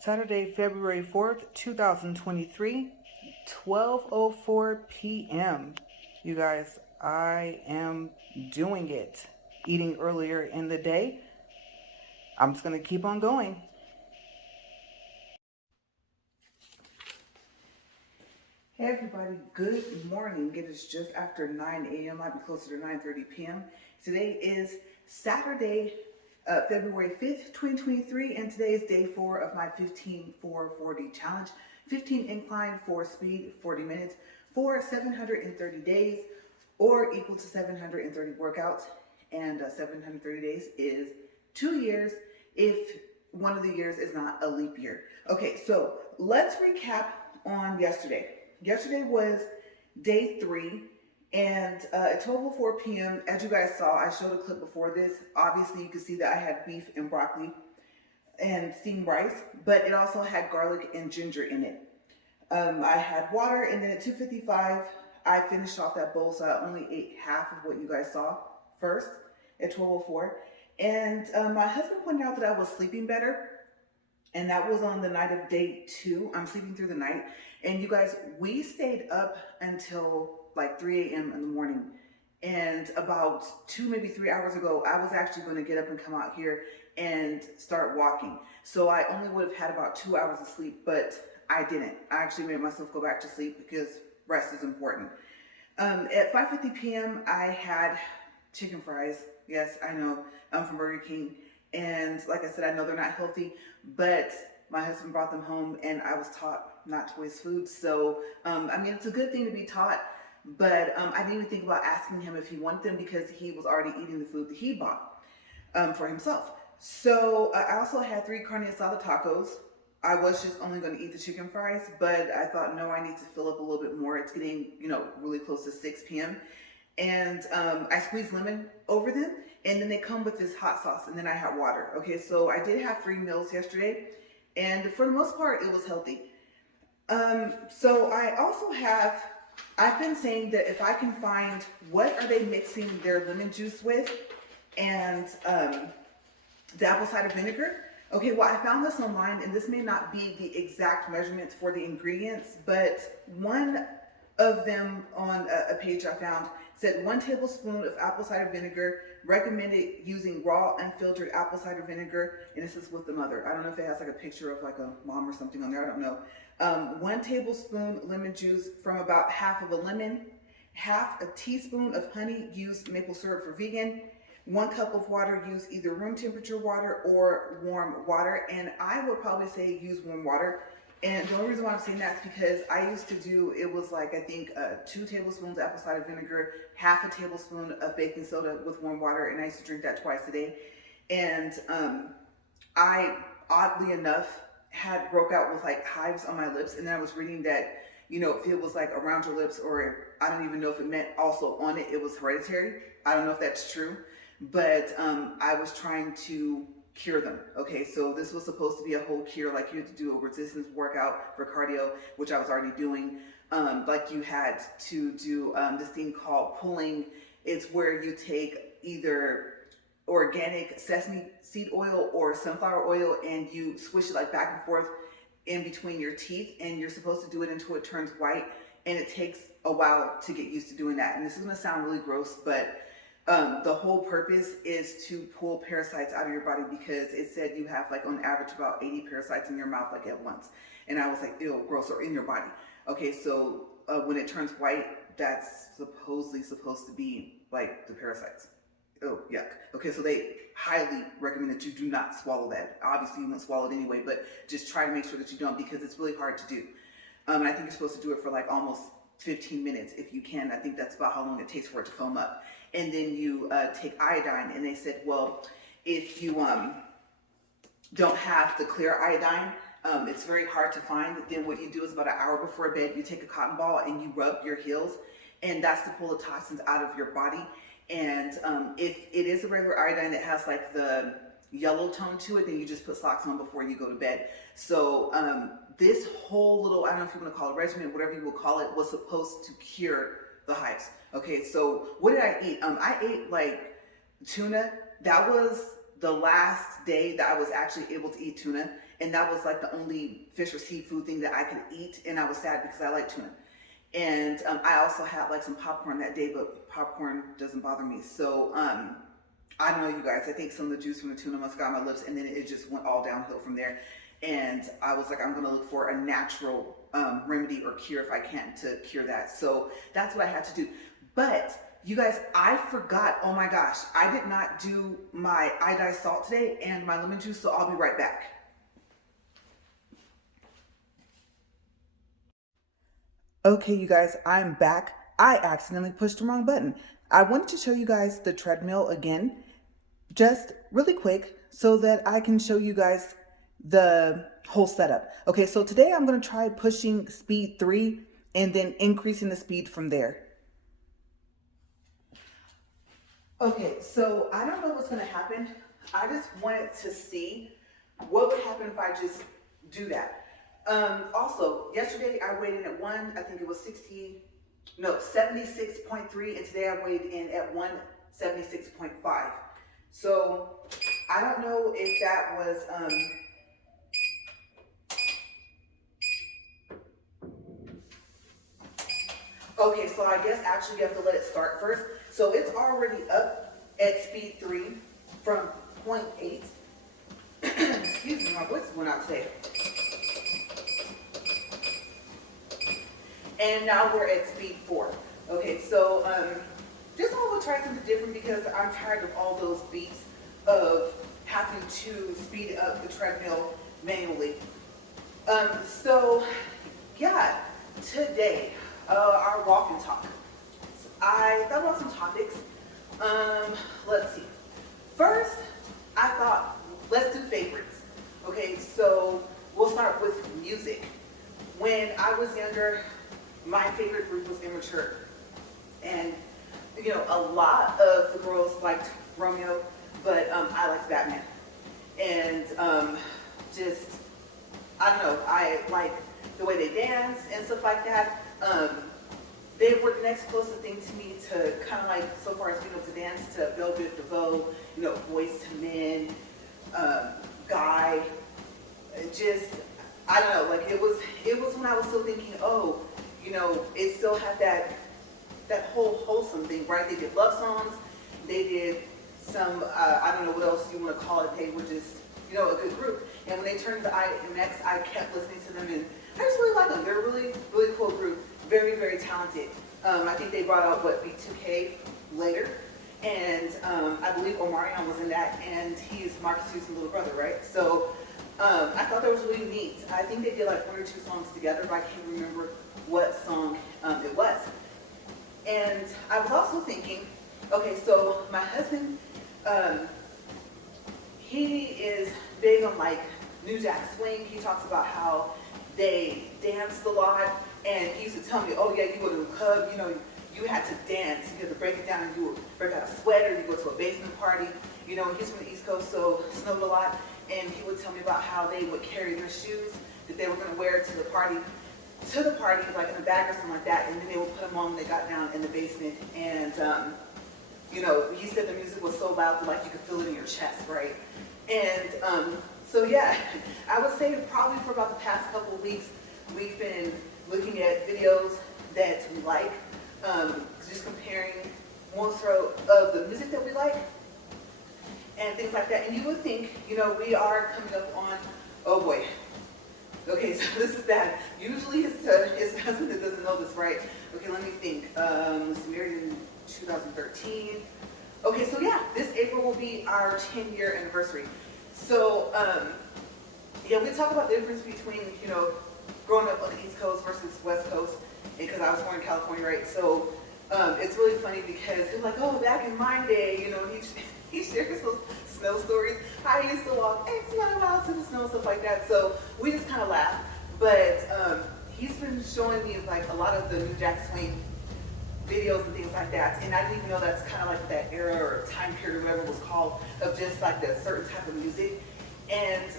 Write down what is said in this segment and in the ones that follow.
Saturday, February 4th, 2023, 12:04 p.m. You guys, I am doing it. Eating earlier in the day. I'm just going to keep on going. Hey everybody, good morning. It is just after 9 a.m. Might be closer to 9:30 p.m. Today is Saturday, February 5th, 2023, and today is day 4 of my 15-4-40 challenge. 15 incline, 4 speed, 40 minutes for 730 days, or equal to 730 workouts. And 730 days is 2 years if one of the years is not a leap year. Okay, so let's recap on yesterday. Yesterday was day 3, and at 12:04 p.m., as you guys saw, I showed a clip before this. Obviously, you can see that I had beef and broccoli and steamed rice, but it also had garlic and ginger in it. I had water, and then at 2:55, I finished off that bowl, so I only ate half of what you guys saw first at 12:04. And my husband pointed out that I was sleeping better. And that was on the night of day 2. I'm sleeping through the night. And you guys, we stayed up until like 3 a.m. in the morning. And about 2, maybe 3 hours ago, I was actually going to get up and come out here and start walking. So I only would have had about 2 hours of sleep, but I didn't. I actually made myself go back to sleep because rest is important. At 5:50 p.m., I had chicken fries. Yes, I know, I'm from Burger King. And like I said, I know they're not healthy, but my husband brought them home and I was taught not to waste food. So, it's a good thing to be taught, but I didn't even think about asking him if he wanted them because he was already eating the food that he bought for himself. So I also had 3 carne asada tacos. I was just only going to eat the chicken fries, but I thought, no, I need to fill up a little bit more. It's getting, really close to 6 p.m. And I squeezed lemon over them, and then they come with this hot sauce, and then I had water. Okay, so I did have 3 meals yesterday, and for the most part, it was healthy. So I've been saying that if I can find what are they mixing their lemon juice with, and the apple cider vinegar. Okay, well, I found this online, and this may not be the exact measurements for the ingredients, but one of them on a page I found said 1 tablespoon of apple cider vinegar, recommended using raw unfiltered apple cider vinegar, and this is with the mother. I don't know if it has like a picture of like a mom or something on there, I don't know. 1 tablespoon lemon juice from about half of a lemon, half a teaspoon of honey, use maple syrup for vegan, 1 cup of water, use either room temperature water or warm water, and I would probably say use warm water. And the only reason why I'm saying that is because I used to do, it was like, I think 2 tablespoons of apple cider vinegar, half a tablespoon of baking soda with warm water, and I used to drink that twice a day. And I, oddly enough, broke out with like hives on my lips, and then I was reading that, if it was like around your lips, or I don't even know if it meant also on it, it was hereditary. I don't know if that's true, but I was trying to cure them. Okay, so this was supposed to be a whole cure, like you had to do a resistance workout for cardio, which I was already doing. Like you had to do this thing called pulling. It's where you take either organic sesame seed oil or sunflower oil and you swish it like back and forth in between your teeth, and you're supposed to do it until it turns white, and it takes a while to get used to doing that. And this is going to sound really gross, but the whole purpose is to pull parasites out of your body, because it said you have like on average about 80 parasites in your mouth like at once. And I was like, ew, gross, or in your body. Okay, so when it turns white, that's supposedly supposed to be like the parasites. Oh, yuck. Okay, so they highly recommend that you do not swallow that. Obviously, you won't swallow it anyway, but just try to make sure that you don't, because it's really hard to do. And I think you're supposed to do it for like almost 15 minutes if you can. I think that's about how long it takes for it to foam up. And then you take iodine, and they said, well, if you don't have the clear iodine, it's very hard to find. Then what you do is about an hour before bed, you take a cotton ball and you rub your heels, and that's to pull the toxins out of your body. And if it is a regular iodine that has like the yellow tone to it, then you just put socks on before you go to bed. So this whole little, I don't know if you want to call it regimen, whatever you will call it, was supposed to cure the hives. Okay, so what did I eat? I ate like tuna. That was the last day that I was actually able to eat tuna. and that was like the only fish or seafood thing that I could eat, and I was sad because I like tuna. And I also had like some popcorn that day, but popcorn doesn't bother me. So I don't know, you guys. I think some of the juice from the tuna must have got on my lips, and then it just went all downhill from there. And I was like, I'm gonna look for a natural remedy or cure if I can to cure that. So that's what I had to do. But you guys, I forgot. Oh my gosh, I did not do my iodine salt today and my lemon juice. So I'll be right back. Okay, you guys, I'm back. I accidentally pushed the wrong button. I wanted to show you guys the treadmill again, just really quick, so that I can show you guys the whole setup. Okay, so today I'm going to try pushing speed 3 and then increasing the speed from there. Okay, so I don't know what's going to happen. I just wanted to see what would happen if I just do that. Also, yesterday I weighed in at I think it was 76.3, and today I weighed in at 176.5. So I don't know if that was, okay, so I guess actually you have to let it start first. So it's already up at speed 3 from 0.8. Excuse me, my voice went out today. And now we're at speed 4. Okay, so just thought we'll try something different because I'm tired of all those beats of having to speed up the treadmill manually. So yeah, today, our walk and talk. I thought about some topics. Let's see. First, I thought, let's do favorites. Okay, so we'll start with music. When I was younger, my favorite group was Immature. And, you know, a lot of the girls liked Romeo, but I liked Batman. And just, I don't know, I like the way they dance and stuff like that. They were the next closest thing to me to kind of like, so far as being able to dance, to Velvet DeVoe, you know, Boys to Men, Guy, just, I don't know, like it was when I was still thinking, oh, you know, it still had that whole wholesome thing, right? They did love songs, they did some, I don't know what else you want to call it, they were just, you know, a good group. And when they turned to IMX, I kept listening to them, and I just really like them. They're a really, really cool group, very, very talented. I think they brought out, what, B2K later, and I believe Omarion was in that, and he's Marcus Houston's little brother, right? So I thought that was really neat. I think they did like 1 or 2 songs together, but I can't remember what song it was. And I was also thinking, okay, so my husband, he is big on like New Jack Swing. He talks about how they danced a lot, and he used to tell me, oh yeah, you go to the club, you know, you had to dance, you had to break it down, and you would break out a sweater, you go to a basement party, you know, he's from the East Coast, so it snowed a lot, and he would tell me about how they would carry their shoes that they were going to wear to the party, like in a bag or something like that, and then they would put them on when they got down in the basement. And you know, he said the music was so loud that like you could feel it in your chest, right? And so yeah, I would say probably for about the past couple of weeks, we've been looking at videos that we like, just comparing most of the music that we like and things like that. And you would think, you know, we are coming up on, oh boy. Okay, so this is bad. Usually it's husband that doesn't know this, right? Okay, let me think. Was married in 2013. Okay, so yeah, this April will be our 10-year anniversary. So yeah, we talk about the difference between, you know, growing up on the East Coast versus West Coast, because I was born in California, right? So it's really funny because they're like, oh, back in my day, you know, he shares those snow stories. I used to walk X amount of miles in the snow, stuff like that. So we just kind of laugh. But he's been showing me like a lot of the New Jack Swing videos and things like that. And I didn't even know that's kind of like that era or time period or whatever it was called of just like that certain type of music. And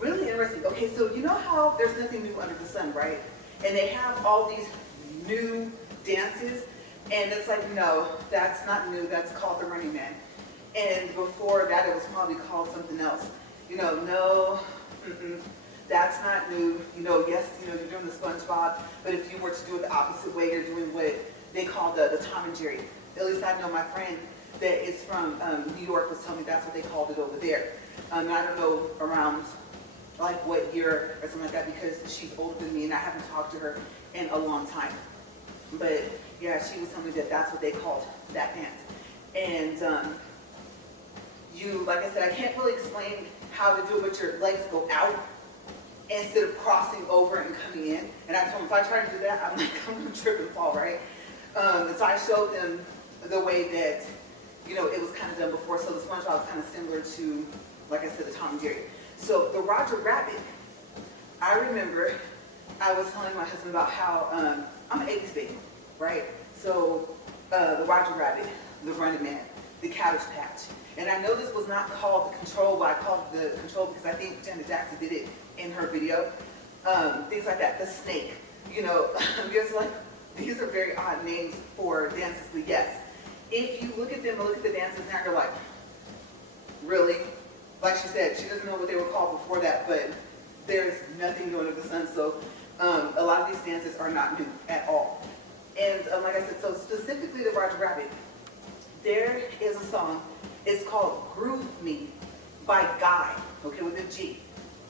really interesting. Okay, so you know how there's nothing new under the sun, right? And they have all these new dances, and it's like, no, that's not new, that's called the Running Man. And before that, it was probably called something else. You know, no that's not new. You know, yes, you know, you're doing the SpongeBob, but if you were to do it the opposite way, you're doing what they call the Tom and Jerry. At least I know my friend that is from New York was telling me that's what they called it over there. And I don't know around like what year or something like that, because she's older than me and I haven't talked to her in a long time. But yeah, she was telling me that that's what they called that dance. And you, like I said, I can't really explain how to do it, but your legs go out instead of crossing over and coming in. And I told them if I try to do that, I'm like, I'm gonna trip and fall, right? And so I showed them the way that, you know, it was kind of done before. So the SpongeBob was kind of similar to, like I said, the Tom and Jerry. So the Roger Rabbit, I remember I was telling my husband about how I'm an 80s baby, right? So the Roger Rabbit, the Running Man, the Cabbage Patch. And I know this was not called the Control, but I called it the Control because I think Janet Jackson did it in her video. Things like that, the Snake, you know, just like, these are very odd names for dances, but yes, if you look at them and look at the dances now, you're like, really? Like she said, she doesn't know what they were called before that, but there's nothing new under the sun. So a lot of these dances are not new at all. And like I said, so specifically the Roger Rabbit, there is a song, it's called Groove Me by Guy, okay, with a G,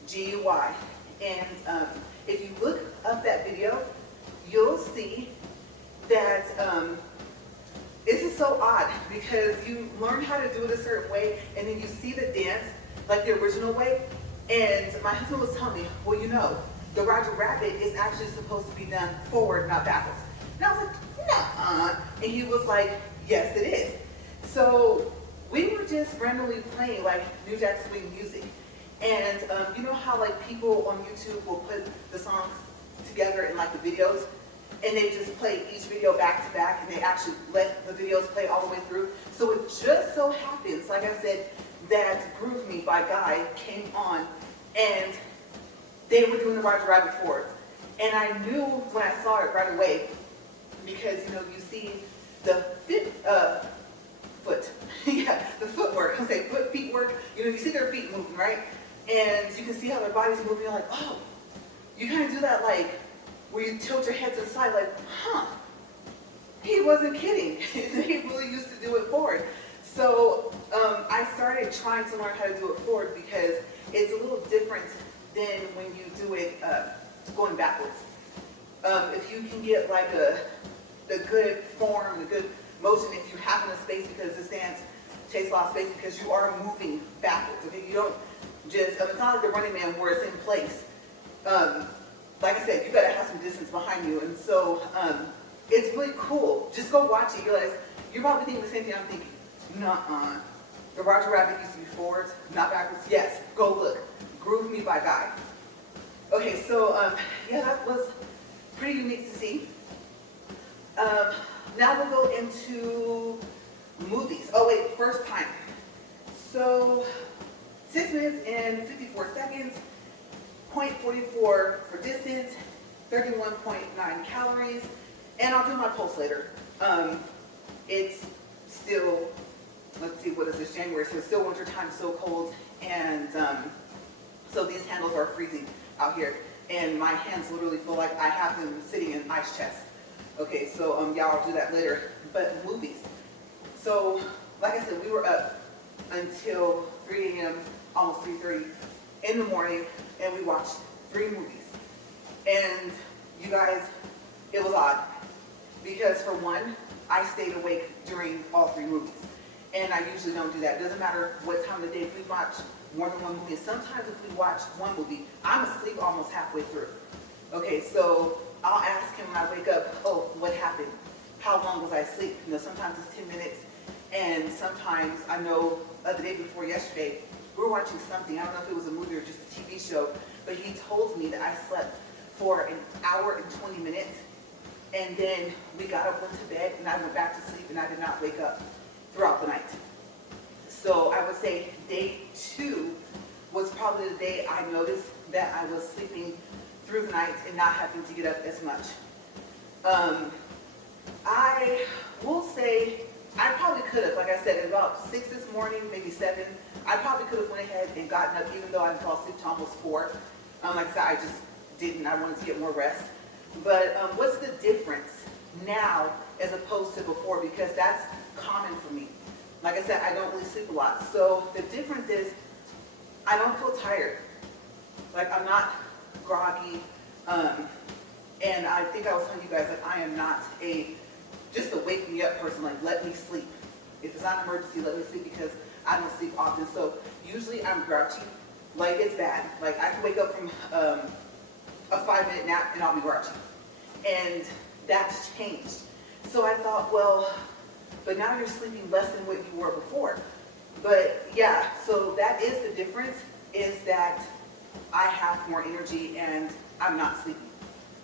G-U-Y. And if you look up that video, you'll see that this is so odd because you learn how to do it a certain way and then you see the dance like the original way. And my husband was telling me, well, you know, the Roger Rabbit is actually supposed to be done forward, not backwards. And I was like, nuh-uh. And he was like, yes, it is. So we were just randomly playing like New Jack Swing music. And you know how like people on YouTube will put the songs together in like the videos? And they just play each video back to back and they actually let the videos play all the way through. So it just so happens, like I said, that Groove Me by Guy came on and they were doing the Roger Rabbit forward. And I knew when I saw it right away because, you know, you see the foot, yeah, the footwork, I'm saying foot, feet work, you know, you see their feet moving, right? And you can see how their body's moving, you're like, oh, you kind of do that like, where you tilt your head to the side like, huh, he wasn't kidding. He really used to do it forward. So I started trying to learn how to do it forward because it's a little different than when you do it going backwards. If you can get like a good form, a good motion, if you have enough space, because this dance takes a lot of space because you are moving backwards, okay? You don't just, it's not like the Running Man where it's in place. Like I said, you gotta have some distance behind you, and so it's really cool. Just go watch it. You're probably thinking the same thing I'm thinking. Nuh-uh. The Roger Rabbit used to be forwards, not backwards. Yes, go look. Groove Me by Guy. Okay, so yeah, that was pretty unique to see. Now we'll go into movies. Oh wait, first time. So 6 minutes and 54 seconds. 0.44 for distance, 31.9 calories, and I'll do my pulse later. It's still, let's see, what is this, January, so it's still winter time, so cold, and so these handles are freezing out here, and my hands literally feel like I have them sitting in ice chests. Okay, so yeah, I'll do that later, but movies. So, like I said, we were up until 3 a.m., almost 3:30 in the morning, and we watched 3 movies. And you guys, it was odd. Because for one, I stayed awake during all 3 movies. And I usually don't do that. It doesn't matter what time of the day. If we watch more than 1 movie, sometimes if we watch 1 movie, I'm asleep almost halfway through. Okay, so I'll ask him when I wake up, oh, what happened? How long was I asleep? You know, sometimes it's 10 minutes. And sometimes, I know the day before yesterday, we were watching something, I don't know if it was a movie or just a TV show, but he told me that I slept for an hour and 20 minutes, and then we got up, went to bed, and I went back to sleep, and I did not wake up throughout the night. So I would say day 2 was probably the day I noticed that I was sleeping through the night and not having to get up as much. I will say I probably could have, like I said, at about 6 this morning, maybe 7, I probably could have went ahead and gotten up even though I didn't fall asleep to almost 4. Like I said, I just didn't. I wanted to get more rest. But what's the difference now as opposed to before? Because that's common for me. Like I said, I don't really sleep a lot. So the difference is I don't feel tired. Like I'm not groggy. And I think I was telling you guys that I am not just a wake me up person. Like let me sleep. If it's not an emergency, let me sleep because I don't sleep often. So usually I'm grouchy. Like it's bad. Like I can wake up from a 5-minute nap and I'll be grouchy. And that's changed. So I thought, well, but now you're sleeping less than what you were before. But yeah, so that is the difference, is that I have more energy and I'm not sleepy.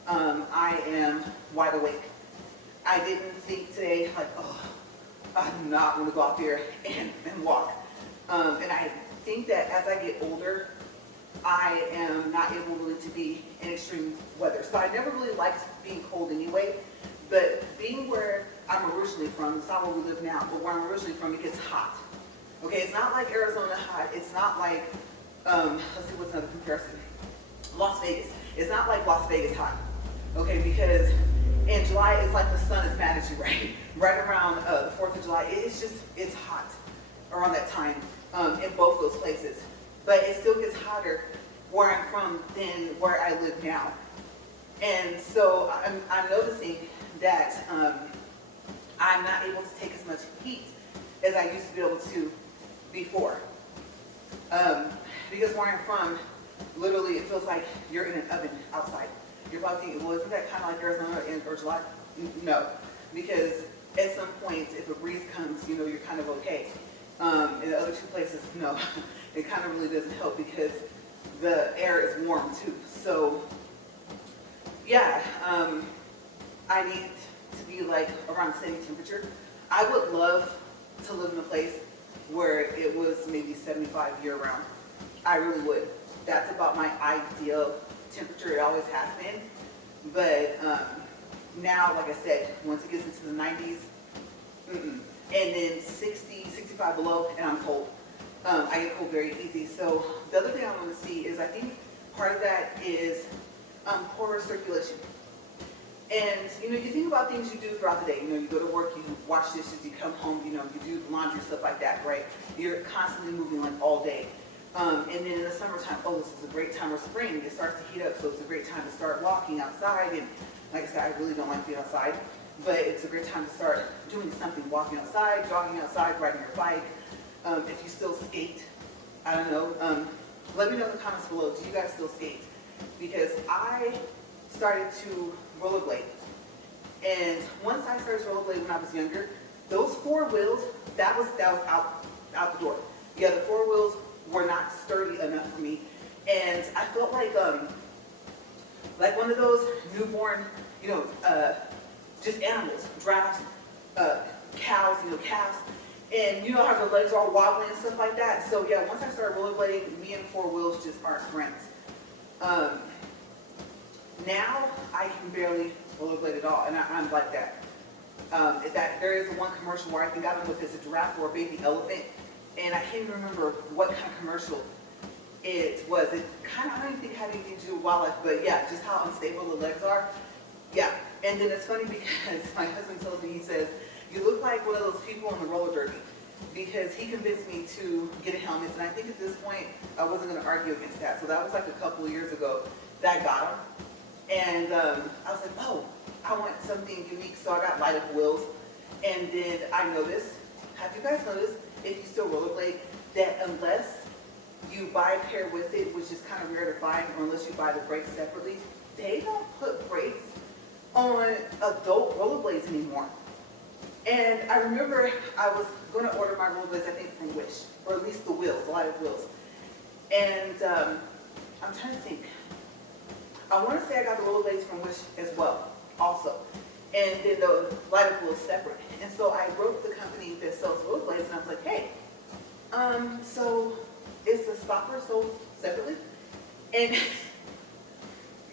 I am wide awake. I didn't think today, like, oh, I'm not going to go out there and walk. And I think that as I get older, I am not able really to be in extreme weather. So I never really liked being cold anyway, but being where I'm originally from, it's not where we live now, but where I'm originally from, it gets hot. Okay, it's not like Arizona hot. It's not like, let's see what's another comparison. Las Vegas. It's not like Las Vegas hot. Okay, because in July, it's like the sun is mad at you, right? Right around the 4th of July, it's hot around that time in both those places. But it still gets hotter where I'm from than where I live now. And so I'm noticing that I'm not able to take as much heat as I used to be able to before. Because where I'm from, literally it feels like you're in an oven outside. You're probably thinking, well, isn't that kind of like Arizona or July? No, because at some point, if a breeze comes, you're kind of okay. In the other two places, no, it kind of really doesn't help because the air is warm too. So, yeah, I need to be like around the same temperature. I would love to live in a place where it was maybe 75 year round. I really would. That's about my ideal temperature. It always has been. But now, like I said, once it gets into the 90s, and then 60, 65 below, and I'm cold. I get cold very easy. So the other thing I want to see is I think part of that is poorer circulation. And, you think about things you do throughout the day. You go to work, you wash dishes, you come home, you do laundry, stuff like that, right? You're constantly moving like all day. And then in the summertime, this is a great time, or spring, it starts to heat up, so it's a great time to start walking outside. And like I said, I really don't like being outside, but it's a great time to start doing something, walking outside, jogging outside, riding your bike. If you still skate, I don't know, let me know in the comments below, do you guys still skate? Because I started to rollerblade. And once I started to rollerblade when I was younger, those 4 wheels, that was out the door. Yeah, the 4 wheels were not sturdy enough for me. And I felt like one of those newborn, just animals, giraffes, cows, calves. And you know how their legs are all wobbly and stuff like that. So yeah, once I started rollerblading, me and 4 wheels just aren't friends. Now I can barely rollerblade at all, and I'm like that. There is one commercial where I don't know if it's a giraffe or a baby elephant, and I can't even remember what kind of commercial it was. It kind of, I don't even think it had anything to do with wildlife, but yeah, just how unstable the legs are. Yeah, and then it's funny because my husband tells me, he says, you look like one of those people in the roller derby, because he convinced me to get a helmet, and I think at this point I wasn't going to argue against that. So that was like a couple of years ago that I got him. And I was like, oh, I want something unique, so I got light up wheels. And then I noticed, have you guys noticed, if you still rollerblade, that unless you buy a pair with it, which is kind of rare to find, or unless you buy the brakes separately, they don't put brakes on adult rollerblades anymore. And I remember I was going to order my rollerblades, I think, from Wish, or at least the wheels, the light up wheels. And I'm trying to think. I want to say I got the rollerblades from Wish as well, also. And then the light up wheels separate. And so I wrote the company that sells rollerblades, and I was like, hey, so is the stopper sold separately? And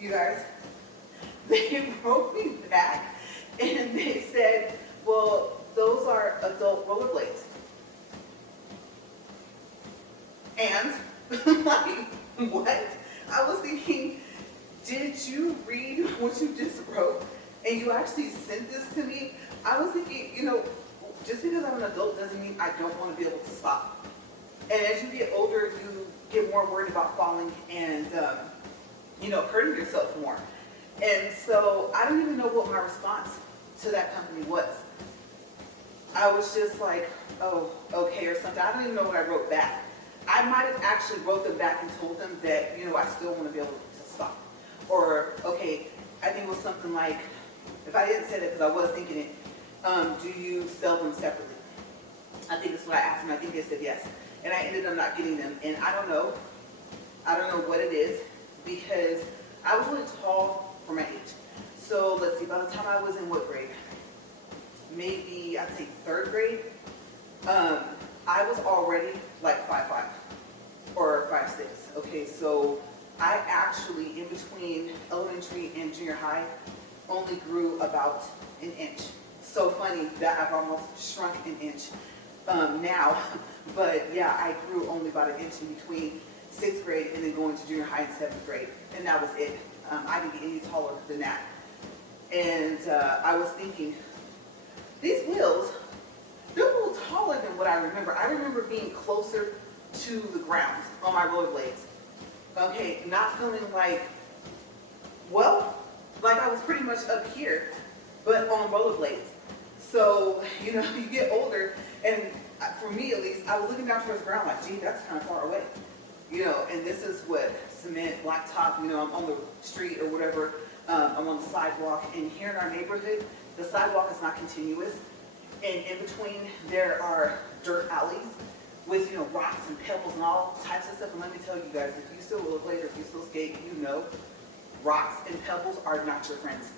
you guys, they wrote me back, and they said, well, those are adult rollerblades. And like, what? I was thinking, did you read what you just wrote? And you actually sent this to me? I was thinking, just because I'm an adult doesn't mean I don't want to be able to stop. And as you get older, you get more worried about falling and, hurting yourself more. And so I don't even know what my response to that company was. I was just like, oh, okay, or something. I don't even know what I wrote back. I might have actually wrote them back and told them that, I still want to be able to stop. Or, okay, I think it was something like, if I didn't say that because I was thinking it, do you sell them separately? I think that's what I asked them. I think they said yes. And I ended up not getting them. And I don't know what it is because I was really tall for my age. So let's see, by the time I was in what grade? Maybe I'd say third grade. I was already like 5'5" or 5'6". Okay, so I actually, in between elementary and junior high, only grew about an inch. So funny that I've almost shrunk an inch now. But yeah, I grew only about an inch in between 6th grade and then going to junior high and 7th grade. And that was it. I didn't get any taller than that. And I was thinking, these wheels, they're a little taller than what I remember. I remember being closer to the ground on my rollerblades. Okay, not feeling like I was pretty much up here, but on rollerblades. So, you get older, and for me at least, I was looking down towards the ground like, gee, that's kind of far away. And this is what cement, blacktop, I'm on the street or whatever, I'm on the sidewalk, and here in our neighborhood, the sidewalk is not continuous, and in between there are dirt alleys with, rocks and pebbles and all types of stuff. And let me tell you guys, if you still rollerblade or if you still skate, rocks and pebbles are not your friends.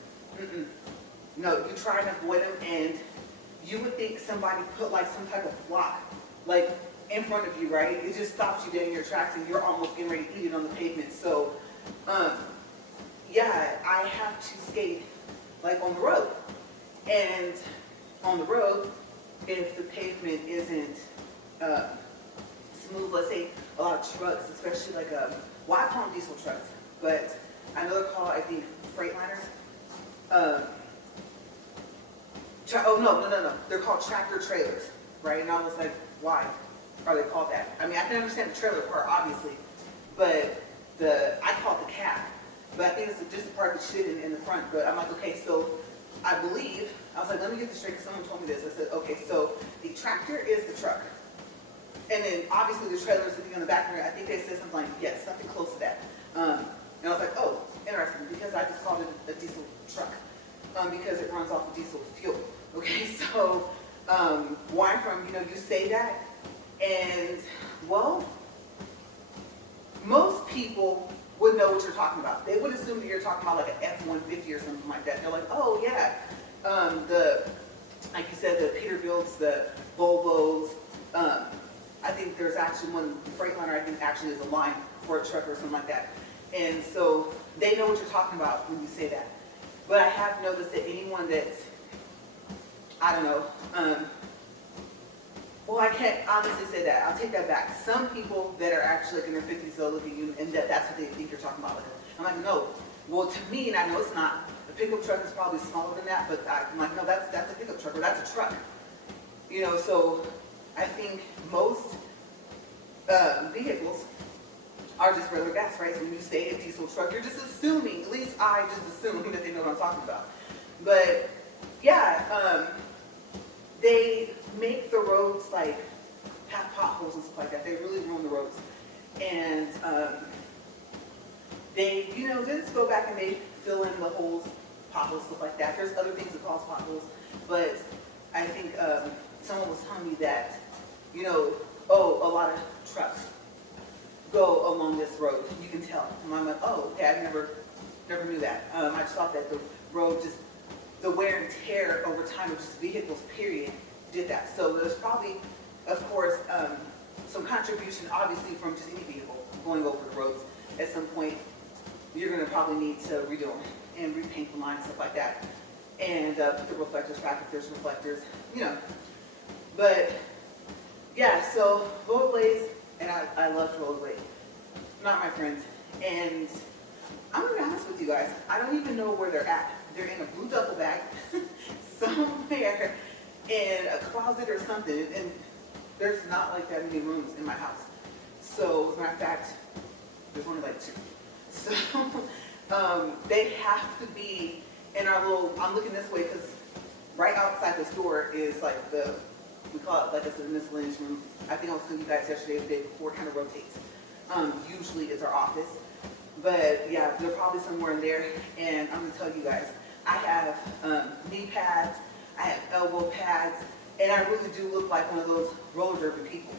No, you try and avoid them, and you would think somebody put like some type of block, like in front of you, right? It just stops you dead in your tracks, and you're almost getting ready to eat it on the pavement. So, yeah, I have to skate like on the road, and on the road, if the pavement isn't smooth, let's say a lot of trucks, especially like I call them diesel trucks, but I know they're called, I think, Freightliners. No. They're called tractor trailers, right? And I was like, why are they called that? I mean, I can understand the trailer part, obviously, but I call it the cab. But I think it's just the part that's sitting in the front. But I'm like, okay, so I was like, let me get this straight, because someone told me this. I said, okay, so the tractor is the truck. And then obviously the trailer is sitting on the back of it. I think they said something like, yes, something close to that. And I was like, oh, interesting, because I just called it a diesel truck, because it runs off of diesel fuel. Okay, so why from, you say that, and well, most people would know what you're talking about. They would assume that you're talking about like an F-150 or something like that. They're like, oh yeah, like you said, the Peterbilts, the Volvos. I think there's actually one, Freightliner, I think actually is a line for a truck or something like that. And so they know what you're talking about when you say that. But I have noticed that anyone that's, I don't know, well, I can't honestly say that. I'll take that back. Some people that are actually like in their 50s, they'll look at you and that's what they think you're talking about. I'm like, no. Well, to me, and I know it's not, the pickup truck is probably smaller than that, but I'm like, no, that's a pickup truck, or that's a truck. So I think most vehicles are just regular gas, right? So when you say a diesel truck, you're just assuming, at least I just assume that they know what I'm talking about. But yeah, they make the roads like have potholes and stuff like that. They really ruin the roads. And they, they just go back and they fill in the holes, potholes, stuff like that. There's other things that cause potholes, but I think someone was telling me that, a lot of trucks go along this road. You can tell. And I'm like, oh, okay, I never knew that. I just thought that the road just, the wear and tear over time of just vehicles, period, did that. So there's probably, of course, some contribution, obviously, from just any vehicle going over the roads. At some point, you're going to probably need to redo them and repaint the line and stuff like that. And put the reflectors back if there's reflectors, But, yeah, so rollerblades, and I love rollerblades. Not my friends. And I'm gonna be honest with you guys. I don't even know where they're at. They're in a blue duffel bag somewhere in a closet or something. And there's not like that many rooms in my house. So, as a matter of fact, there's only like 2. So, they have to be in our little, I'm looking this way because right outside the store is like we call it like it's a miscellaneous room. I think I was telling you guys yesterday, the day before, it kind of rotates. Usually it's our office. But yeah, they're probably somewhere in there. And I'm gonna tell you guys, I have knee pads, I have elbow pads, and I really do look like one of those roller derby people.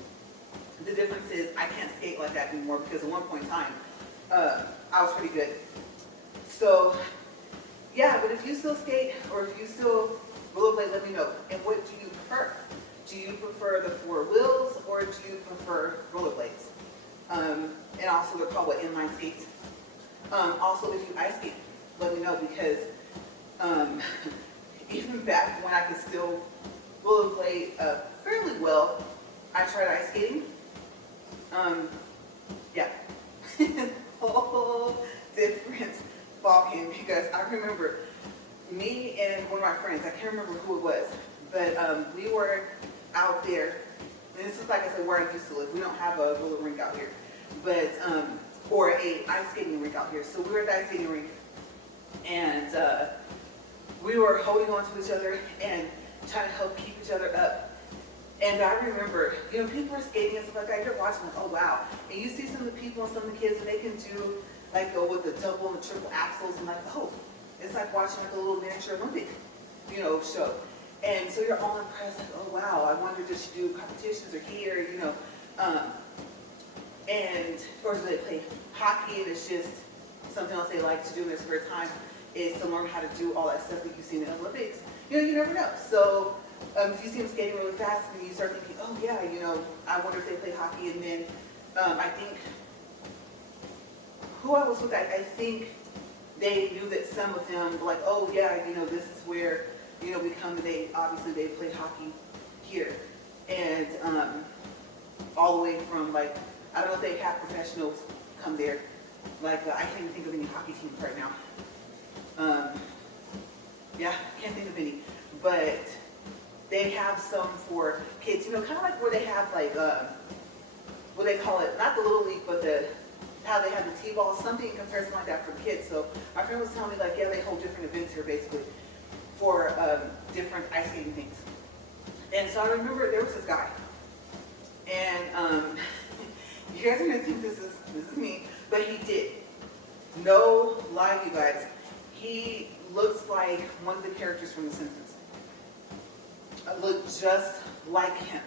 The difference is I can't skate like that anymore because at one point in time, I was pretty good. So yeah, but if you still skate or if you still rollerblade, let me know. And what do you prefer? Do you prefer the 4 wheels or do you prefer rollerblades? And also they're called inline skates. Also, if you ice skate, let me know because even back when I could still rollerblade fairly well, I tried ice skating. Yeah, whole different ballgame because I remember me and one of my friends, I can't remember who it was, but we were out there, and this is like I said where I used to live. We don't have a roller rink out here, but or a ice skating rink out here. So we were at the ice skating rink, and we were holding on to each other and trying to help keep each other up. And I remember, people are skating and stuff like that. You're watching like, oh wow. And you see some of the people and some of the kids, and they can do like go with the double and the triple axles, and like, oh, it's like watching like a little miniature Olympic, show. And so you're all impressed, like, oh wow, I wonder does she do competitions or here, and or do they play hockey? And it's just something else they like to do in their spare time is to learn how to do all that stuff that you see in the Olympics. You never know. So if you see them skating really fast, and you start thinking, oh yeah, I wonder if they play hockey. And then I think who I was with, I think they knew that some of them were like, oh yeah, this is where we come. Obviously they play hockey here, and all the way from like, I don't know if they have professionals come there. Like I can't even think of any hockey teams right now. Yeah, can't think of any, but they have some for kids. Kind of like where they have like what they call it, not the Little League, but how they have the T-ball, something in comparison like that for kids. So my friend was telling me like, yeah, they hold different events here basically for different ice skating things. And so I remember there was this guy, and you guys are gonna think this is me, but he did. No lie, you guys. He looks like one of the characters from The Simpsons. Looked just like him.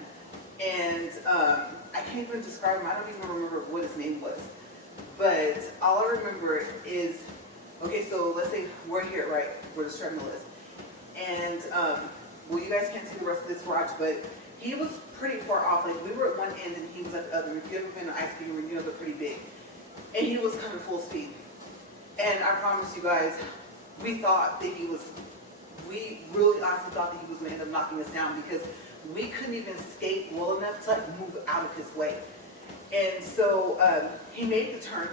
And I can't even describe him. I don't even remember what his name was. But all I remember is, okay, so let's say we're here, right, where the treadmill is. And, well, you guys can't see the rest of this garage, but he was pretty far off. Like, we were at one end and he was at the other. If you've ever been to an ice skating rink, they're pretty big. And he was coming full speed. And I promise you guys, we really honestly thought that he was going to end up knocking us down because we couldn't even skate well enough to like move out of his way. And so he made the turn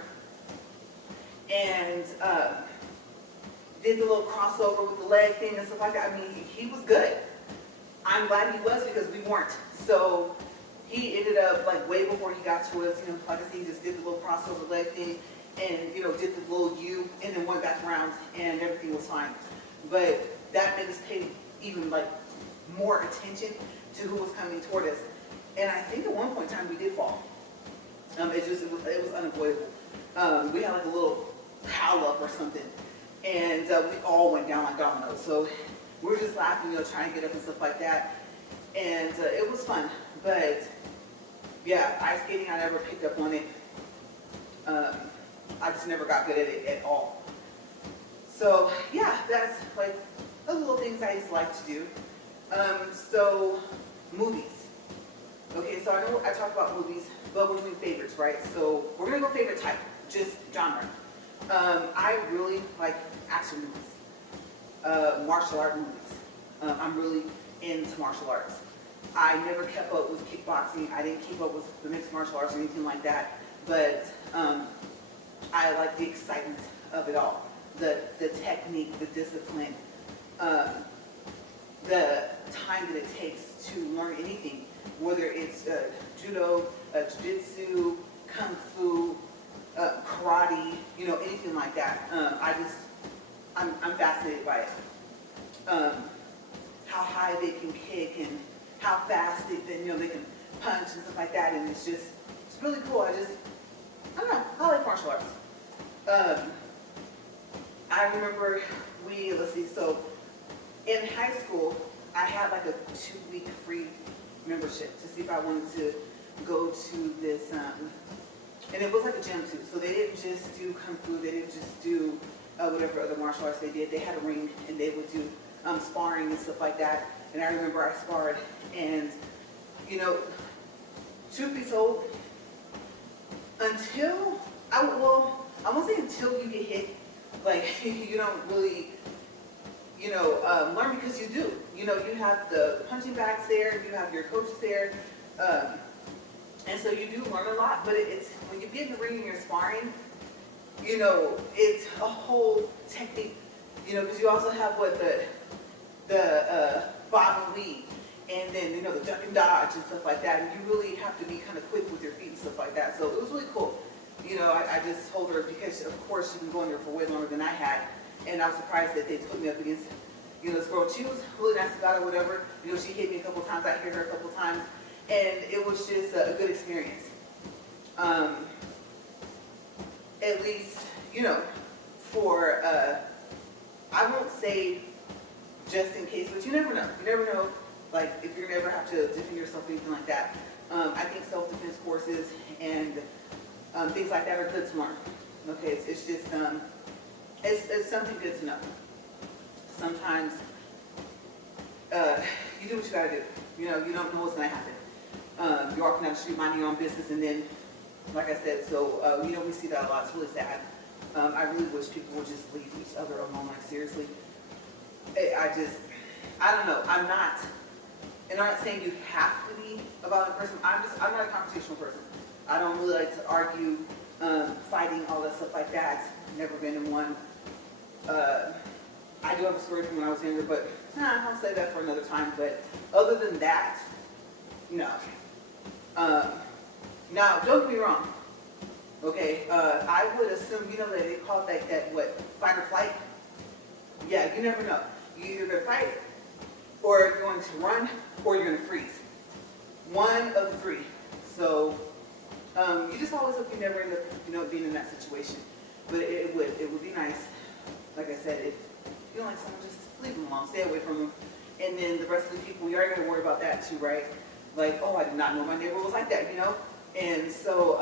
and did the little crossover with the leg thing and stuff like that. I mean, he was good. I'm glad he was because we weren't. So he ended up like way before he got to us, like I said, he just did the little crossover leg thing and, did the little U and then went back around and everything was fine. But that made us pay even like more attention to who was coming toward us. And I think at one point in time we did fall. It was unavoidable. We had like a little pile up or something. And we all went down like dominoes. So we were just laughing, trying to get up and stuff like that. And it was fun. But yeah, ice skating, I never picked up on it. I just never got good at it at all. So yeah, that's like the little things I used to like to do. So movies. Okay, so I know I talk about movies, but we're doing favorites, right? So we're gonna go favorite type, just genre. I really like action movies, martial art movies. I'm really into martial arts. I never kept up with kickboxing. I didn't keep up with the mixed martial arts or anything like that. But I like the excitement of it all, the technique, the discipline, um, the time that it takes to learn anything, whether it's judo, jiu-jitsu, kung fu, karate, anything like that. I'm fascinated by it. How high they can kick and how fast they can punch and stuff like that, and it's really cool. I don't know, I like martial arts. I remember so in high school, I had like a 2-week free membership to see if I wanted to go to this, and it was like a gym too. So they didn't just do kung fu, they didn't just do whatever other martial arts they did. They had a ring and they would do sparring and stuff like that. And I remember I sparred, and truth be told, I won't say until you get hit, like you don't really, learn, because you do. You have the punching bags there, you have your coaches there, and so you do learn a lot. But it's when you get in the ring and you're sparring, it's a whole technique, because you also have the bob and weave, and then the duck and dodge and stuff like that, and you really have to be kind of quick with your feet and stuff like that. So it was really cool. I just told her, because of course she's been going there for way longer than I had, and I was surprised that they put me up against this girl. She was really nice about it, whatever. She hit me a couple times, I hit her a couple times, and it was just a good experience. At least for I won't say just in case, but you never know. You never know, like, if you're gonna ever have to defend yourself or anything like that. I think self-defense courses and things like that are good to learn. Okay, it's just it's something good to know. Sometimes you do what you gotta do. You don't know what's gonna happen. You're walking down the street minding your own business, and then, like I said, so we see that a lot. It's really sad. I really wish people would just leave each other alone. Like, seriously, I don't know. I'm not saying you have to be a violent person. I'm not a confrontational person. I don't really like to argue, fighting, all that stuff like that. Never been in one. I do have a story from when I was younger, but I'll say that for another time. But other than that, no. Now, don't get me wrong. Okay, I would assume, that they call it that fight or flight? Yeah, you never know. You're either going to fight, or you're going to run, or you're going to freeze. One of the three. So, you just always hope you never end up, being in that situation. But it would be nice, like I said, if you don't like someone, just leave them alone, stay away from them. And then the rest of the people, you already got to worry about that too, right? Like, oh, I did not know my neighbor was like that, And so,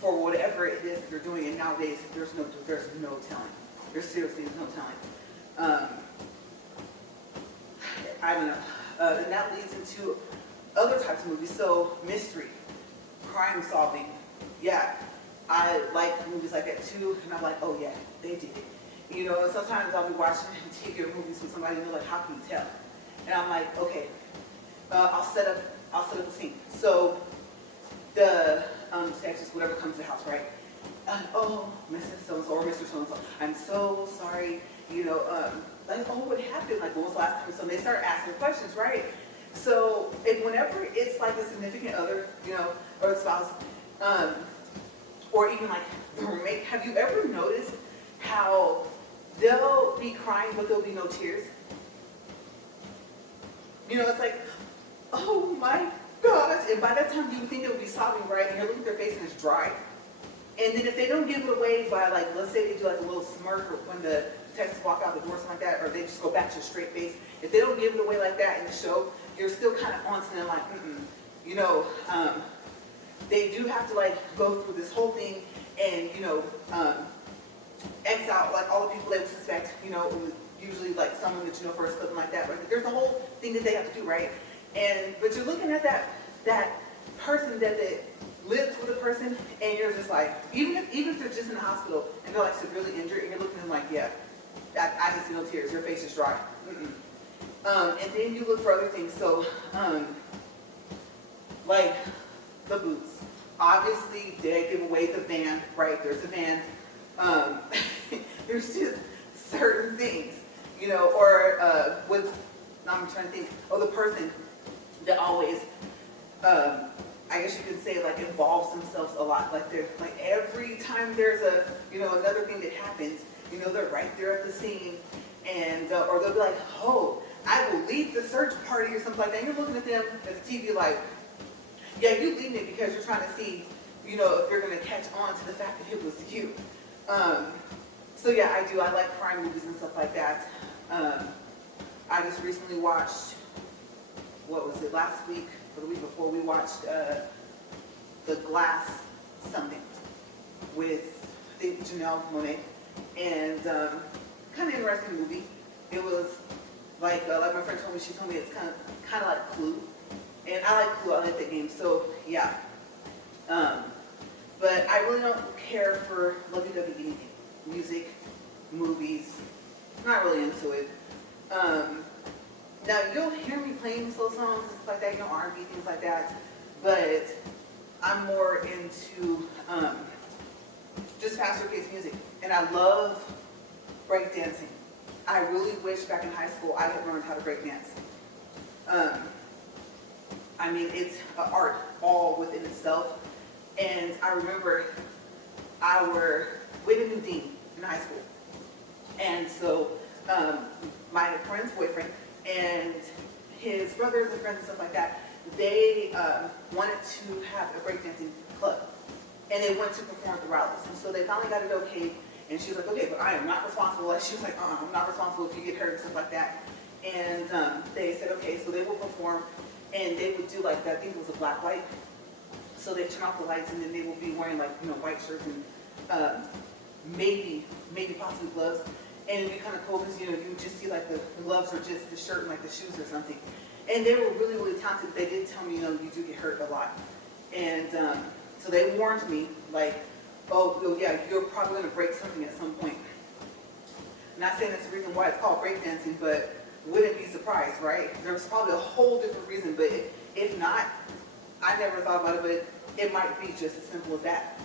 for whatever it is that they're doing, and nowadays there's no telling. There's seriously no telling. I don't know. And that leads into other types of movies. So mystery, crime solving. Yeah, I like movies like that too. And I'm like, oh yeah, they did it. And sometimes I'll be watching particular movies with somebody, and they're like, how can you tell? And I'm like, okay, I'll set up the scene. So the detectives, whatever comes to the house, right? Oh, Mrs. So-and-so or Mr. So-and-so, I'm so sorry, like, oh, what happened? Like, when was the last time? So they start asking questions, right? So whenever it's like a significant other, or a spouse, or even like the roommate, have you ever noticed how they'll be crying, but there'll be no tears? It's like, oh my gosh. And by that time, you would think they would be sobbing, right? And you look at their face and it's dry. And then if they don't give it away by, like, let's say they do like a little smirk, or when the detectives walk out the door, something like that, or they just go back to a straight face. If they don't give it away like that in the show, you're still kind of on to them, like, they do have to, like, go through this whole thing and, X out, like, all the people they would suspect, usually, like, someone that you know first, something like that. Right? There's a whole thing that they have to do, right? But you're looking at that person that lived with a person, and you're just like, even if they're just in the hospital and they're like severely injured, and you're looking at them like, yeah, I can see no tears. Your face is dry. And then you look for other things. So, like the boots. Obviously, they give away the van, right? There's a van. Um, there's just certain things, you know, or I'm trying to think, the person that always, I guess you could say, like, involves themselves a lot. Like, they're, like, every time there's a, you know, another thing that happens, you know, they're right there at the scene, and, or they'll be like, oh, I will lead the search party or something like that. And you're looking at them at the TV like, yeah, you leading it because you're trying to see, you know, if you're going to catch on to the fact that it was you. So yeah, I do. I like crime movies and stuff like that. I just recently watched, what was it, last week or the week before, we watched The Glass something with, I think, Janelle Monáe, and kind of interesting movie. It was like my friend told me, she told me it's kind of like Clue, and I like Clue. I like that game. So yeah, but I really don't care for lovey-dovey anything, music, movies. Not really into it. Now you'll hear me playing slow songs and stuff like that, you know, R&B, things like that. But I'm more into just faster paced music, and I love breakdancing. I really wish back in high school I had learned how to breakdance. I mean, it's an art all within itself. And I remember we had a new dean in high school. And so my friend's boyfriend and his brothers and friends and stuff like that, they wanted to have a breakdancing club. And they went to perform at the rallies. And so they finally got it okay. And she was like, okay, but I am not responsible. Like, she was like, I'm not responsible if you get hurt and stuff like that. And they said, okay, so they would perform. And they would do like that, I think it was a black light. So they turn off the lights, and then they will be wearing, like, you know, white shirts and maybe possibly gloves. And it'd be kind of cool because, you know, you would just see like the gloves or just the shirt and like the shoes or something. And they were really, really talented. They did tell me, you know, you do get hurt a lot. And so they warned me, like, oh yeah, you're probably going to break something at some point. Not saying that's the reason why it's called breakdancing, but wouldn't be surprised, right? There's probably a whole different reason, but if not, I never thought about it, but it might be just as simple as that.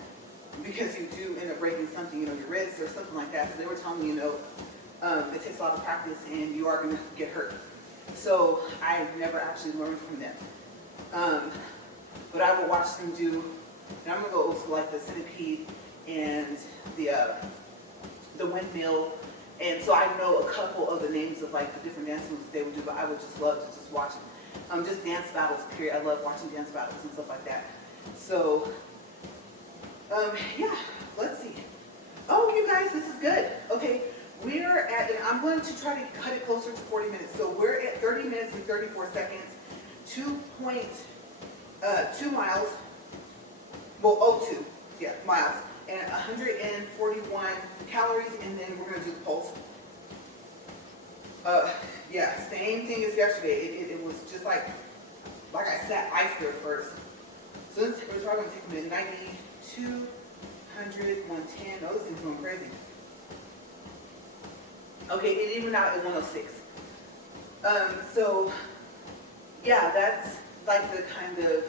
Because you do end up breaking something, you know, your wrist or something like that. So they were telling me, you know, it takes a lot of practice and you are going to get hurt. So I never actually learned from them. But I would watch them do, and I'm going to go old school, like the centipede and the windmill. And so I know a couple of the names of like the different dance moves they would do, but I would just love to just watch it. Just dance battles, period. I love watching dance battles and stuff like that. So, yeah, let's see. Oh, you guys, this is good. Okay, we are at, and I'm going to try to cut it closer to 40 minutes. So we're at 30 minutes and 34 seconds, 2.2 miles, well, 02, yeah, miles, and 141 calories, and then we're going to do the pulse. Yeah, same thing as yesterday. It was just like I sat ice there first. So it's probably going to take a minute. 92, 100, 110. Oh, this thing's going crazy. Okay, it evened out at 106. So, yeah, that's like the kind of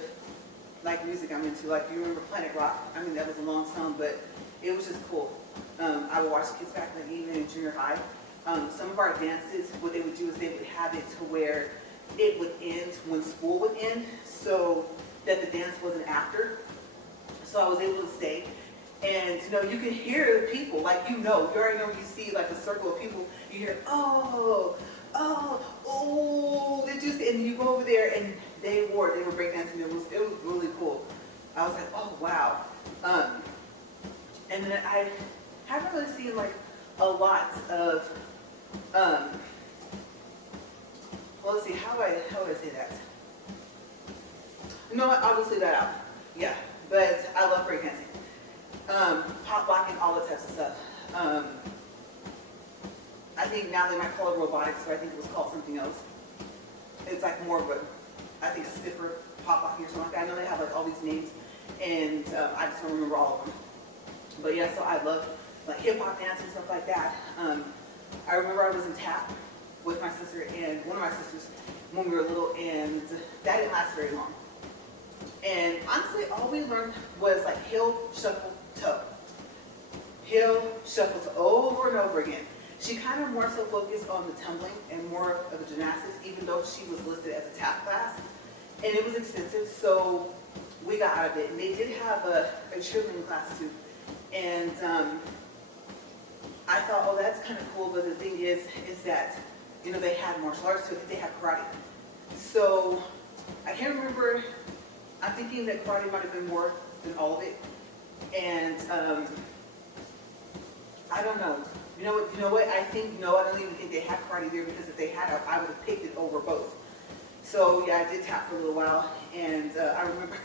like music I'm into. Like, you remember Planet Rock? I mean, that was a long song, but it was just cool. I would watch kids back then, even in junior high. Some of our dances, what they would do is they would have it to where it would end when school would end, so that the dance wasn't after. So I was able to stay. And, you know, you can hear the people, like, you already know when you see, like, a circle of people, you hear, oh, did you see? And you go over there, and they were breakdancing. It was really cool. I was like, oh, wow. And then I haven't really seen, like, a lot of, well, let's see, how would I say that? No, I'll just leave that out. Yeah, but I love breakdancing. Pop locking, all that types of stuff. I think now they might call it robotics, but I think it was called something else. It's like more of a, I think, a stiffer pop locking or something like that. I know they have like all these names, and I just don't remember all of them. But yeah, so I love like hip hop dance and stuff like that. I remember I was in tap with my sister and one of my sisters when we were little, and that didn't last very long. And honestly, all we learned was like heel, shuffle, toe. Heel, shuffle, toe, over and over again. She kind of more so focused on the tumbling and more of the gymnastics, even though she was listed as a tap class. And it was expensive, so we got out of it. And they did have a cheerleading class too. And I thought, oh, that's kind of cool. But the thing is that, you know, they had martial arts too. I think they had karate. So I can't remember. I'm thinking that karate might have been more than all of it. And I don't know. You know what? I think, no, I don't even think they had karate there, because if they had, I would have picked it over both. So yeah, I did tap for a little while. And I remember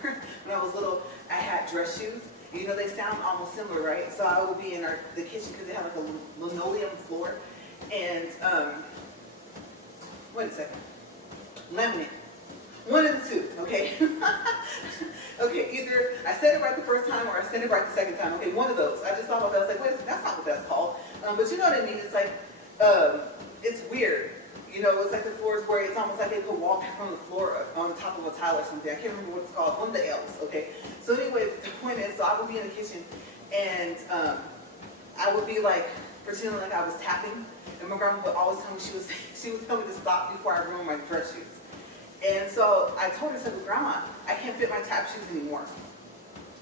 when I was little, I had dress shoes. You know, they sound almost similar, right? So I would be in the kitchen, because they had like a linoleum floor. And, wait a second. Laminate. One of the two, okay? Okay, either I said it right the first time or I said it right the second time. Okay, one of those. I just thought about that. I was like, wait, that's not what that's called. But you know what I mean? It's like, it's weird. You know, it's like the floors where it's almost like they put wallpaper on the floor on top of a tile or something. I can't remember what it's called. One of the L's, okay? So anyway, the point is, so I would be in the kitchen and I would be like pretending like I was tapping. And my grandma would always tell me, she would tell me to stop before I ruined my dress shoes. And so I told her, I said, well, Grandma, I can't fit my tap shoes anymore.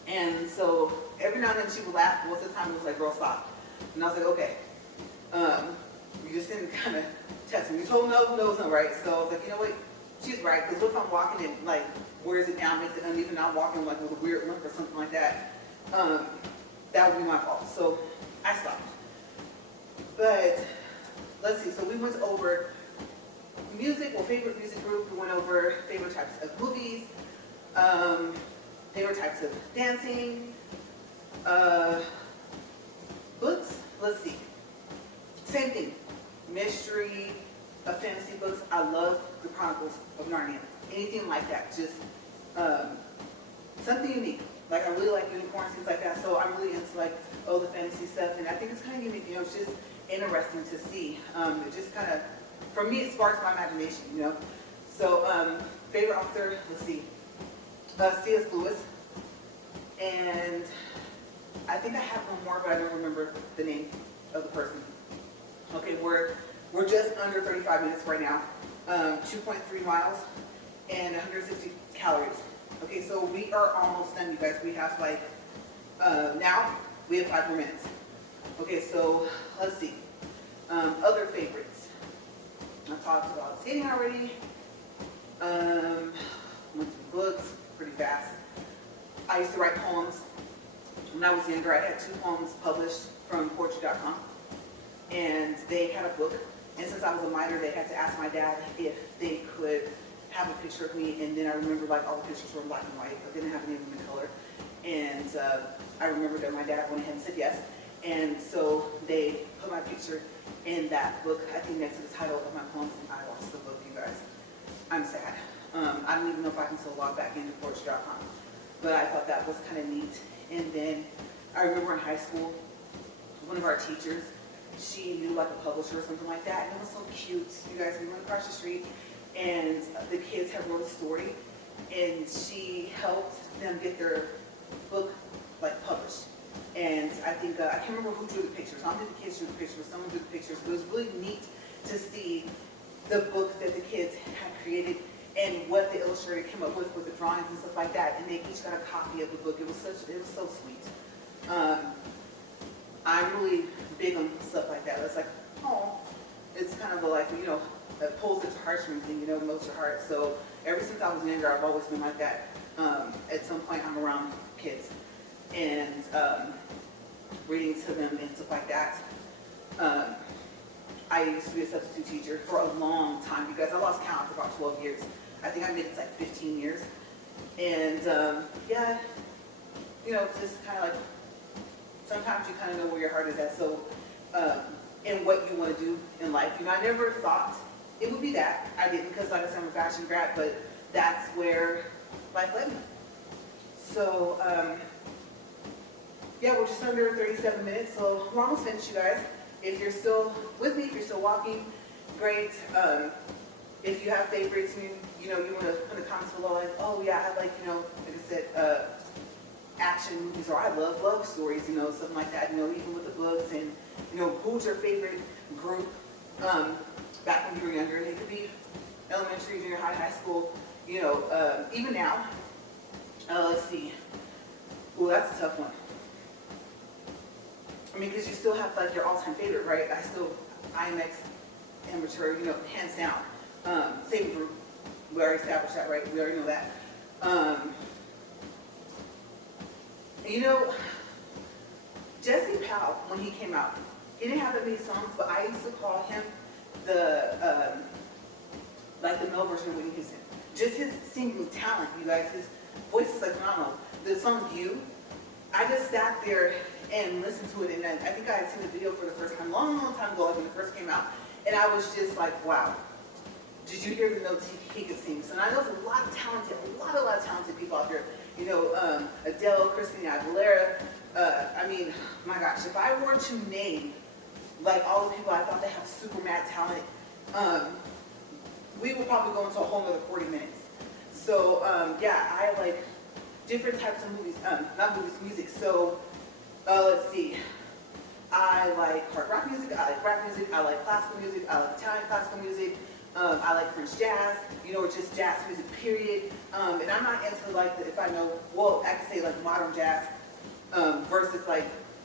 And so every now and then she would laugh. Most of the time it was like, girl, stop. And I was like, okay. You just didn't kind of test me. You told no, no, no, right? So I was like, you know what? She's right. Because what if I'm walking and like wears it down, makes it uneven, I'm walking like with a weird limp or something like that. That would be my fault. So I stopped. But let's see. So we went over music, well, favorite music group. We went over favorite types of movies, favorite types of dancing, books. Let's see. Same thing. Mystery, fantasy books. I love the Chronicles of Narnia. Anything like that. Just something unique. Like I really like unicorns, things like that. So I'm really into like, oh, the fantasy stuff. And I think it's kind of unique. You know, it's just interesting to see. It just kind of, for me, it sparks my imagination, you know. So, favorite author, let's see, C.S. Lewis. And I think I have one more, but I don't remember the name of the person. Okay, we're just under 35 minutes right now. 2.3 miles and 160 calories. Okay, so we are almost done, you guys. We have like, now we have 5 more minutes. Okay, so let's see. Other favorites. I talked about skating already. Went through books pretty fast. I used to write poems. When I was younger, I had 2 poems published from poetry.com. And they had a book. And since I was a minor, they had to ask my dad if they could have a picture of me. And then I remember like all the pictures were in black and white, but they didn't have any of them in color. And I remember that my dad went ahead and said yes. And so they put my picture in that book, I think next to the title of my poem. I lost the book, you guys. I'm sad. I don't even know if I can still log back into poetry.com. But I thought that was kind of neat. And then I remember in high school, one of our teachers, she knew like a publisher or something like that. And it was so cute. You guys, we went across the street and the kids had wrote a story. And she helped them get their book like published. And I think, I can't remember who drew the pictures. I don't think the kids drew the pictures, someone drew the pictures. But it was really neat to see the book that the kids had created and what the illustrator came up with the drawings and stuff like that. And they each got a copy of the book. It was so sweet. I'm really big on stuff like that. It's like, oh, it's kind of a, like, you know, it pulls at your heartstrings and, you know, melts your heart. So ever since I was younger, I've always been like that. At some point, I'm around kids and reading to them and stuff like that. I used to be a substitute teacher for a long time. You guys, I lost count for about 12 years. I think I made it like 15 years. And yeah, you know, just kind of like, sometimes you kind of know where your heart is at. So, and what you want to do in life. You know, I never thought it would be that. I didn't, because like I said, I'm a fashion grad, but that's where life led me. So, yeah, we're just under 37 minutes, so we're almost finished, you guys. If you're still with me, if you're still walking, great. if you have favorites, you know, you want to put in the comments below, like, oh yeah, I like, you know, like I said, action movies, or I love stories, you know, something like that, you know, even with the books. And, you know, who's your favorite group back when you were younger? It could be elementary, junior high, high school, you know, even now. Let's see. Well, that's a tough one. I mean, because you still have like your all-time favorite, right? IMX, amateur, you know, hands down. Same group. We already established that, right? We already know that. You know, Jesse Powell, when he came out, he didn't have that many songs, but I used to call him the male version of Whitney Houston. Just his singing talent, you guys. His voice is like phenomenal. The song "You," I just sat there and listened to it, and I think I had seen the video for the first time, long time ago, like when it first came out, and I was just like, wow. Did you hear the notes he could sing? So I know there's a lot of talented, a lot of talented people out there. You know, Adele, Christina Aguilera. I mean, my gosh, if I were to name like all the people I thought they have super mad talent, we would probably go into a whole nother 40 minutes. So yeah, I like different types of movies, not movies, music. So let's see. I like hard rock music, I like rap music, I like classical music, I like Italian classical music. I like French jazz, you know, or just jazz music, period. And I'm not into like, if I know, well, I could say like modern jazz versus like,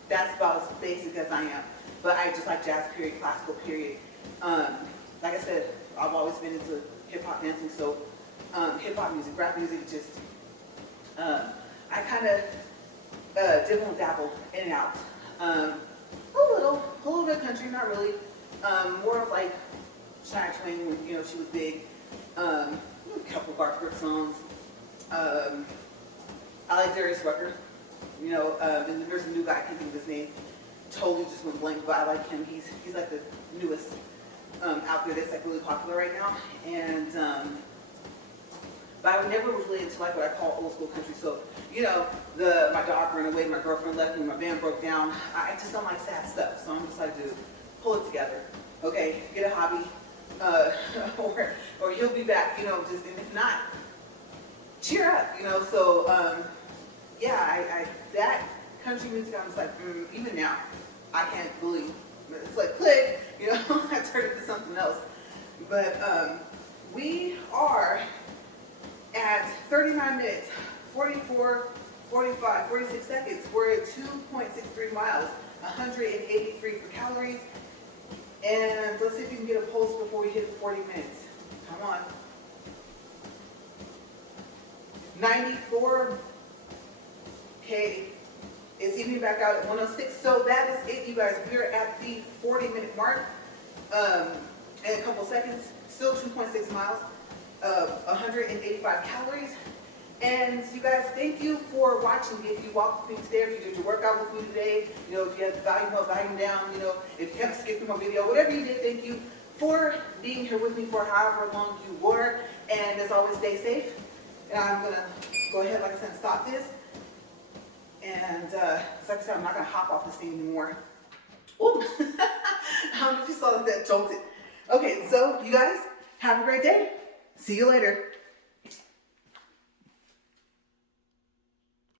that's about as basic as I am. But I just like jazz, period, classical, period. Like I said, I've always been into hip hop dancing, so hip hop music, rap music, just, I kind of dibble and dabble in and out. A little bit of country, not really. More of like, Shania Twain, when, you know, she was big. A couple of Garth Brooks songs. I like Darius Rucker. You know, and there's a new guy, I can't think of his name. Totally just went blank, but I like him. He's like the newest out there that's like really popular right now. And but I never was really into like what I call old school country. So, you know, my dog ran away, my girlfriend left me, my band broke down. I just don't like sad stuff. So I'm just like, dude, pull it together. Okay, get a hobby. Or he'll be back, you know, just, and if not, cheer up, you know. So yeah, I that country music, I'm just like, even now, I can't believe it's like click, you know. I turned it to something else. But we are at 39 minutes, 44, 45, 46 seconds. We're at 2.63 miles, 183 for calories. And let's see if you can get a pulse before we hit 40 minutes. Come on. 94. Okay. It's evening back out at 106. So that is it, you guys. We're at the 40-minute mark. In a couple seconds. Still 2.6 miles. 185 calories. And you guys, thank you for watching. If you walked with me today, if you did your workout with me today, you know, if you had the volume up, volume down, you know, if you kind of skipped through my video, whatever you did, thank you for being here with me for however long you were. And as always, stay safe. And I'm going to go ahead, like I said, and stop this. And like I said, I'm not going to hop off this thing anymore. Ooh. I don't know if you saw that jolted. Okay, so you guys, have a great day. See you later.